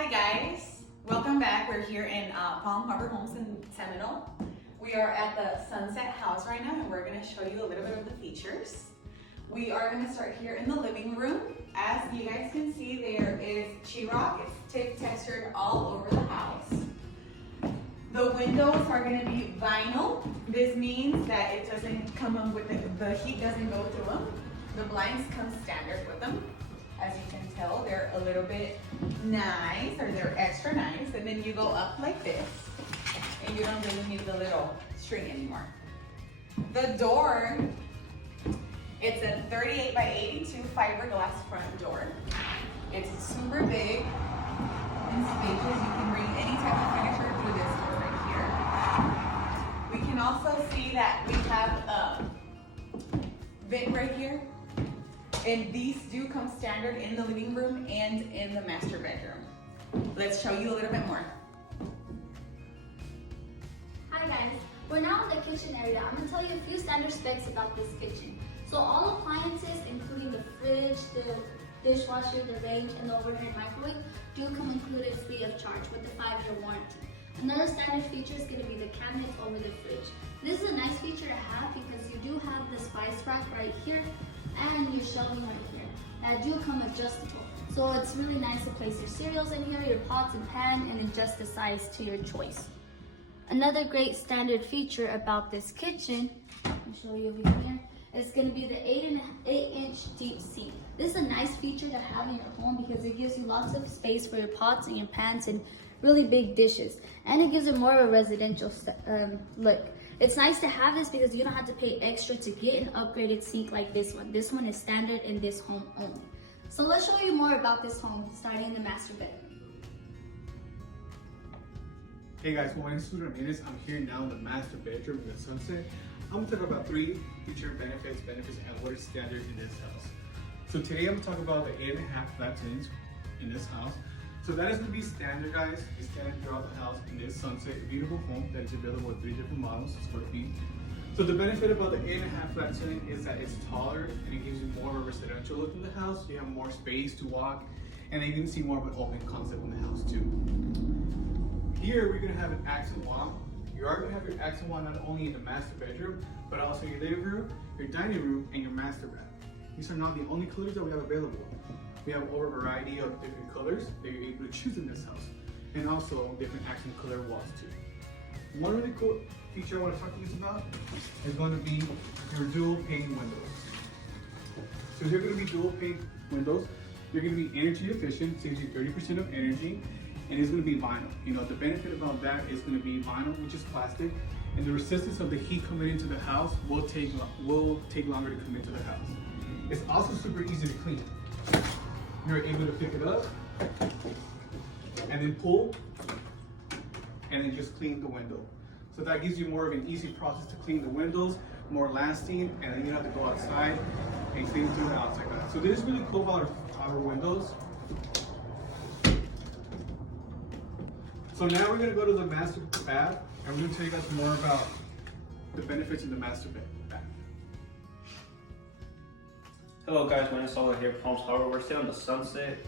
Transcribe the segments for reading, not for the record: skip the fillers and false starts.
Hi guys, welcome back. We're here in Palm Harbor Homes in Seminole. We are at the Sunset house right now and we're going to show you a little bit of the features. We are going to start here in the living room. As you guys can see, there is sheetrock. It's textured all over the house. The windows are going to be vinyl. This means that it doesn't come on with the heat doesn't go through them. The blinds come standard with them. As you can tell, they're a little bit nice, or they're extra nice. And then you go up like this, and you don't really need the little string anymore. The door, it's a 38 by 82 fiberglass front door. It's super big and spacious. You can bring any type of furniture through this door right here. We can also see that we have a vent right here. And these do come standard in the living room and in the master bedroom. Let's show you a little bit more. Hi guys, we're now in the kitchen area. I'm going to tell you a few standard specs about this kitchen. So all appliances, including the fridge, the dishwasher, the range, and the overhead microwave, do come included free of charge with a 5-year warranty. Another standard feature is going to be the cabinets over the fridge. This is a nice feature to have because you do have the spice rack right here and your shelving right here that do come adjustable. So it's really nice to place your cereals in here, your pots and pan, and adjust the size to your choice. Another great standard feature about this kitchen, I'll show you over here, is going to be the 8-inch deep sink. This is a nice feature to have in your home because it gives you lots of space for your pots and your pans and really big dishes. And it gives it more of a residential look. It's nice to have this because you don't have to pay extra to get an upgraded sink like this one. This one is standard in this home only. So let's show you more about this home, starting in the master bedroom. Hey guys, my name is Ramirez. I'm here now in the master bedroom in the Sunset. I'm gonna talk about 3 feature benefits, and what is standard in this house. So today I'm gonna talk about the 8.5 flat ceilings in this house. So that is going to be standard, guys. It's standard throughout the house in this Sunset beautiful home that is available with 3 different models, square feet. So the benefit about the 8.5 flat ceiling is that it's taller and it gives you more of a residential look in the house. You have more space to walk, and then you can see more of an open concept in the house too. Here we're going to have an accent wall. You are going to have your accent wall not only in the master bedroom, but also your living room, your dining room, and your master bath. These are not the only colors that we have available. We have over a variety of different colors that you're able to choose in this house, and also different accent color walls too. One really cool feature I want to talk to you about is going to be your dual pane windows. So they're going to be dual pane windows. They're going to be energy efficient, saves you 30% of energy, and it's going to be vinyl. You know, the benefit about that is going to be vinyl, which is plastic, and the resistance of the heat coming into the house will take longer to come into the house. It's also super easy to clean. You're able to pick it up and then pull and then just clean the window. So that gives you more of an easy process to clean the windows, more lasting, and then you have to go outside and clean through the outside. So this is really cool about our windows. So now we're going to go to the master bath and we're going to tell you guys more about the benefits of the master bath. Hello guys, my name is Saul here at Palm Harbor. We're still on the Sunset.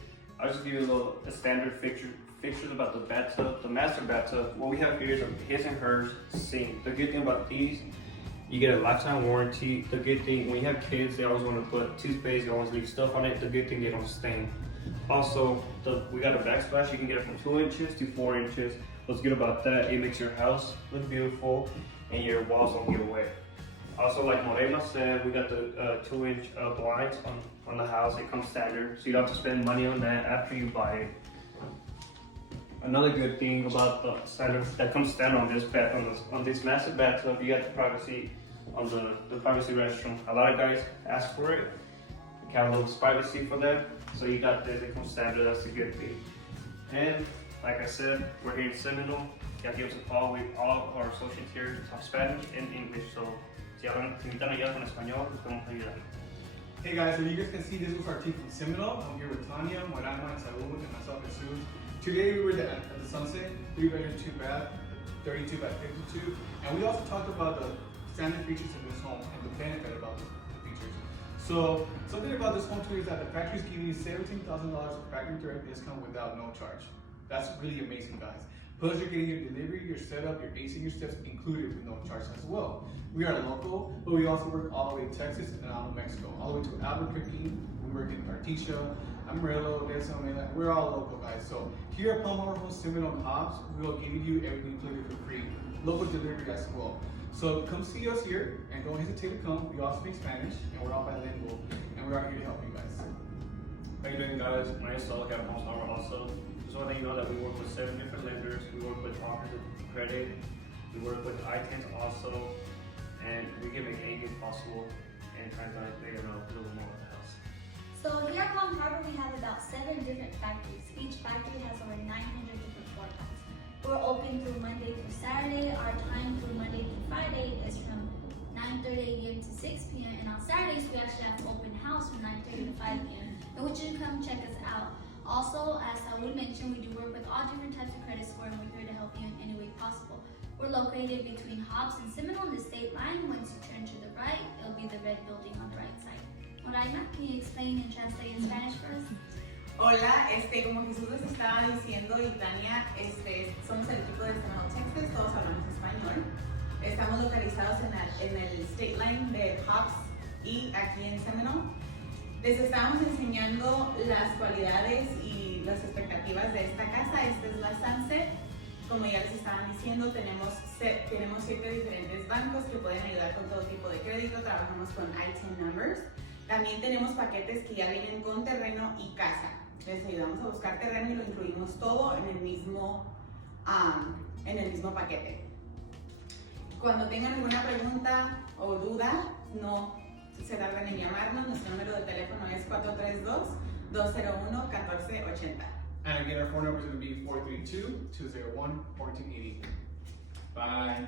I'll just give you a standard features about the bathtub. The master bathtub, what we have here is a his and hers sink. The good thing about these, you get a lifetime warranty. The good thing, when you have kids, they always want to put toothpaste, they always leave stuff on it. The good thing, they don't stain. Also, we got a backsplash. You can get it from 2 inches to 4 inches. What's good about that, it makes your house look beautiful and your walls don't get wet. Also, like Morena said, we got the 2-inch blinds on the house. It comes standard, so you don't have to spend money on that after you buy it. Another good thing about the standard that comes standard on this massive bathtub, you got the privacy on the privacy restroom. A lot of guys ask for it. You have a little privacy for that, so you got this. It comes standard. That's a good thing. And like I said, we're here in Seminole. You can give us a call. All our associates here talk Spanish and English, so si invitan a ayudar con español, les podemos ayudar. Hey guys, so you guys can see this was our team from Seminole. I'm here with Tanya, Morama, and Saúl, and myself, Jesus. Today we were at the Sunset, 3-bedroom, 2-bath, 32 by 52, and we also talked about the standard features in this home and the benefit about the features. So something about this home too is that the factory is giving you $17,000 of factory direct discount without no charge. That's really amazing, guys. Plus, you're getting your delivery, your setup, your AC, your steps included with no charge as well. We are local, but we also work all the way to Texas and out of Mexico, all the way to Albuquerque. We work in Artesia, Amarillo, we're all local, guys. So here at Palm Harbor Home Seminole Hobbs, we will give you everything included for free. Local delivery as well. So come see us here and don't hesitate to come. We also speak Spanish and we're all bilingual and we're out here to help you guys. How you doing, guys? My name is Saul here at Palm Harbor also. Just want to let you know that we work with 7 different lenders. We work with offers of credit. We work with I-10s also. And we can make anything possible and try to let you know a little more of the house. So here at Palm Harbor, we have about 7 different factories. Each factory has over 900 different floor plans. We're open through Monday through Saturday. Our time through Monday through Friday is from 9:30 a.m. to 6 p.m. And on Saturdays, we actually have open house from 9:30 to 5 p.m. in which you can come check us out. Also, as Saul mentioned, we do work with all different types of credit score and we're here to help you in any way possible. We're located between Hobbs and Seminole on the state line. Once you turn to the right, it'll be the red building on the right side. Moraima, can you explain and translate in Spanish for us? Hola, como Jesús les estaba diciendo y Tania, somos el equipo de Seminole, Texas, todos hablamos español. Estamos localizados en el state line de Hobbs y aquí en Seminole. Les estábamos enseñando las cualidades y las expectativas de esta casa. Esta es la Sunset. Como ya les estaban diciendo, tenemos 7 diferentes bancos que pueden ayudar con todo tipo de crédito. Trabajamos con I-10 numbers. También tenemos paquetes que ya vienen con terreno y casa. Les ayudamos a buscar terreno y lo incluimos todo en el mismo paquete. Cuando tengan alguna pregunta o duda, no se tarden en llamarnos. Nuestro número de teléfono es 432-201-1480. And again, our phone number is going to be 432-201-1480. Bye.